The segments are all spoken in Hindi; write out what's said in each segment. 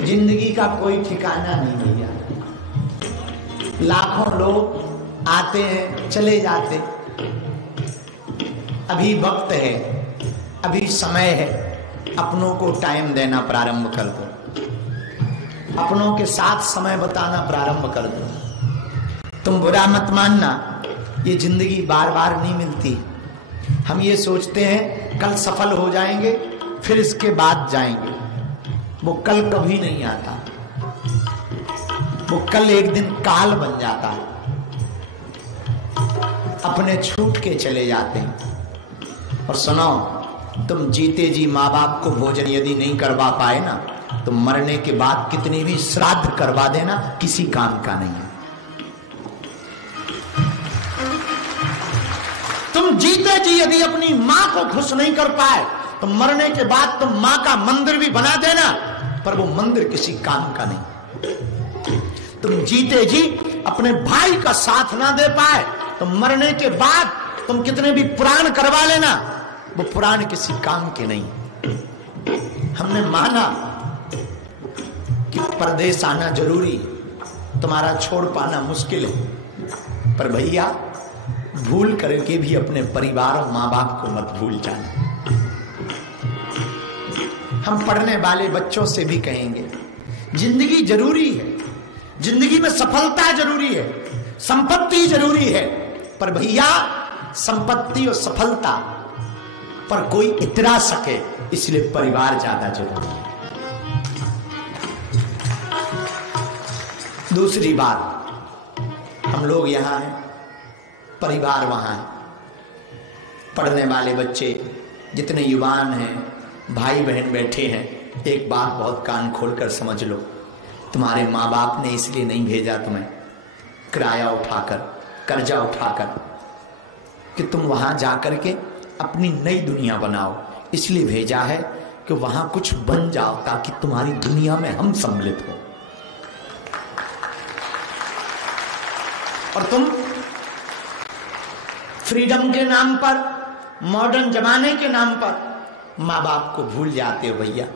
जिंदगी का कोई ठिकाना नहीं भैया। लाखों लोग आते हैं चले जाते। अभी वक्त है, अभी समय है, अपनों को टाइम देना प्रारंभ कर दो, अपनों के साथ समय बताना प्रारंभ कर दो। तुम बुरा मत मानना, ये जिंदगी बार बार नहीं मिलती। हम ये सोचते हैं कल सफल हो जाएंगे, फिर इसके बाद जाएंगे। वो कल कभी नहीं आता। वो कल एक दिन काल बन जाता है, अपने छूट के चले जाते हैं। और सुनो, तुम जीते जी माँ बाप को भोजन यदि नहीं करवा पाए ना, तो मरने के बाद कितनी भी श्राद्ध करवा देना किसी काम का नहीं है। तुम जीते जी यदि अपनी माँ को खुश नहीं कर पाए, तो मरने के बाद तुम माँ का मंदिर भी बना देना, पर वो मंदिर किसी काम का नहीं। तुम जीते जी अपने भाई का साथ ना दे पाए, तो मरने के बाद तुम कितने भी पुराण करवा लेना, वो पुराण किसी काम के नहीं। हमने माना कि परदेश आना जरूरी, तुम्हारा छोड़ पाना मुश्किल है, पर भैया भूल करके भी अपने परिवार और मां बाप को मत भूल जाना। हम पढ़ने वाले बच्चों से भी कहेंगे, जिंदगी जरूरी है, जिंदगी में सफलता जरूरी है, संपत्ति जरूरी है, पर भैया संपत्ति और सफलता पर कोई इतरा सके, इसलिए परिवार ज्यादा जरूरी है। दूसरी बात, हम लोग यहां हैं, परिवार वहां है। पढ़ने वाले बच्चे जितने युवान हैं, भाई बहन बैठे हैं, एक बात बहुत कान खोलकर समझ लो, तुम्हारे माँ बाप ने इसलिए नहीं भेजा तुम्हें किराया उठाकर, कर्जा उठाकर, कि तुम वहां जाकर के अपनी नई दुनिया बनाओ। इसलिए भेजा है कि वहां कुछ बन जाओ, ताकि तुम्हारी दुनिया में हम सम्मिलित हो। और तुम फ्रीडम के नाम पर, मॉडर्न जमाने के नाम पर माँ बाप को भूल जाते हो। भैया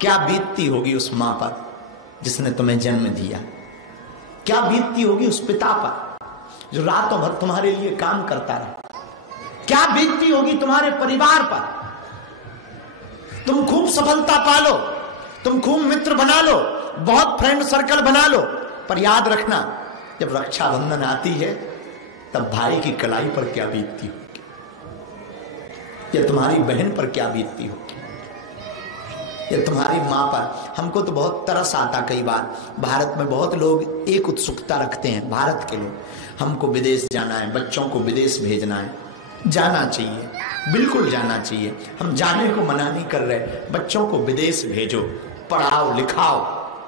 क्या बीतती होगी उस माँ पर जिसने तुम्हें जन्म दिया, क्या बीतती होगी उस पिता पर जो रातों भर तुम्हारे लिए काम करता रहा, क्या बीतती होगी तुम्हारे परिवार पर। तुम खूब सफलता पालो, तुम खूब मित्र बना लो, बहुत फ्रेंड सर्कल बना लो, पर याद रखना जब रक्षाबंधन आती है तब भाई की कलाई पर क्या बीतती होगी, या तुम्हारी बहन पर क्या बीतती होगी, या तुम्हारी मां पर। हमको तो बहुत तरस आता कई बार, भारत में बहुत लोग एक उत्सुकता रखते हैं, भारत के लोग, हमको विदेश जाना है, बच्चों को विदेश भेजना है। जाना चाहिए, बिल्कुल जाना चाहिए, हम जाने को मना नहीं कर रहे। बच्चों को विदेश भेजो, पढ़ाओ लिखाओ,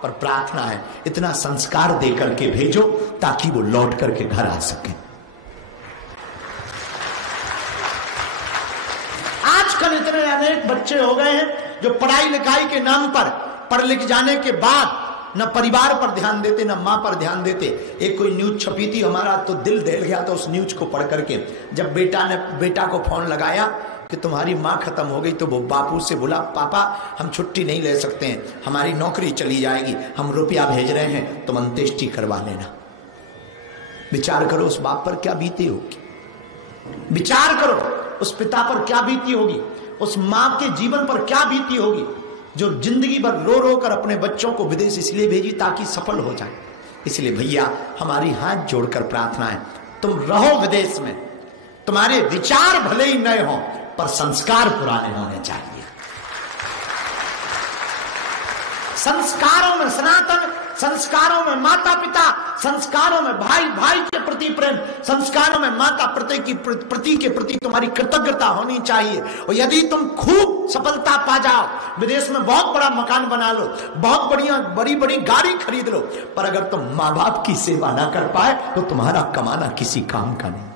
पर प्रार्थना है इतना संस्कार दे करके भेजो ताकि वो लौट करके घर आ सके। आजकल इतने अनेक बच्चे हो गए हैं जो पढ़ाई लिखाई के नाम पर, पढ़ लिख जाने के बाद न परिवार पर ध्यान देते, न मां पर ध्यान देते। एक कोई न्यूज छपी थी, हमारा तो दिल दहल गया था उस न्यूज को पढ़ करके। जब बेटा को फोन लगाया कि तुम्हारी मां खत्म हो गई, तो वो बापू से बोला, पापा हम छुट्टी नहीं ले सकते हैं, हमारी नौकरी चली जाएगी, हम रुपया भेज रहे हैं, तुम अंत्येष्टि करवा लेना। विचार करो उस बाप पर क्या बीती होगी, विचार करो उस पिता पर क्या बीती होगी, उस मां के जीवन पर क्या बीती होगी, जो जिंदगी भर रो रो कर अपने बच्चों को विदेश इसलिए भेजी ताकि सफल हो जाए। इसलिए भैया हमारी हाथ जोड़कर प्रार्थना है, तुम रहो विदेश में, तुम्हारे विचार भले ही नए हों, पर संस्कार पुराने होने चाहिए। संस्कारों में सनातन, संस्कारों में माता पिता, संस्कारों में भाई भाई के प्रति प्रेम, संस्कारों में माता प्रति के प्रति तुम्हारी कृतज्ञता होनी चाहिए। और यदि तुम खूब सफलता पा जाओ, विदेश में बहुत बड़ा मकान बना लो, बहुत बढ़िया बड़ी बड़ी गाड़ी खरीद लो, पर अगर तुम माँ बाप की सेवा ना कर पाए तो तुम्हारा कमाना किसी काम का नहीं।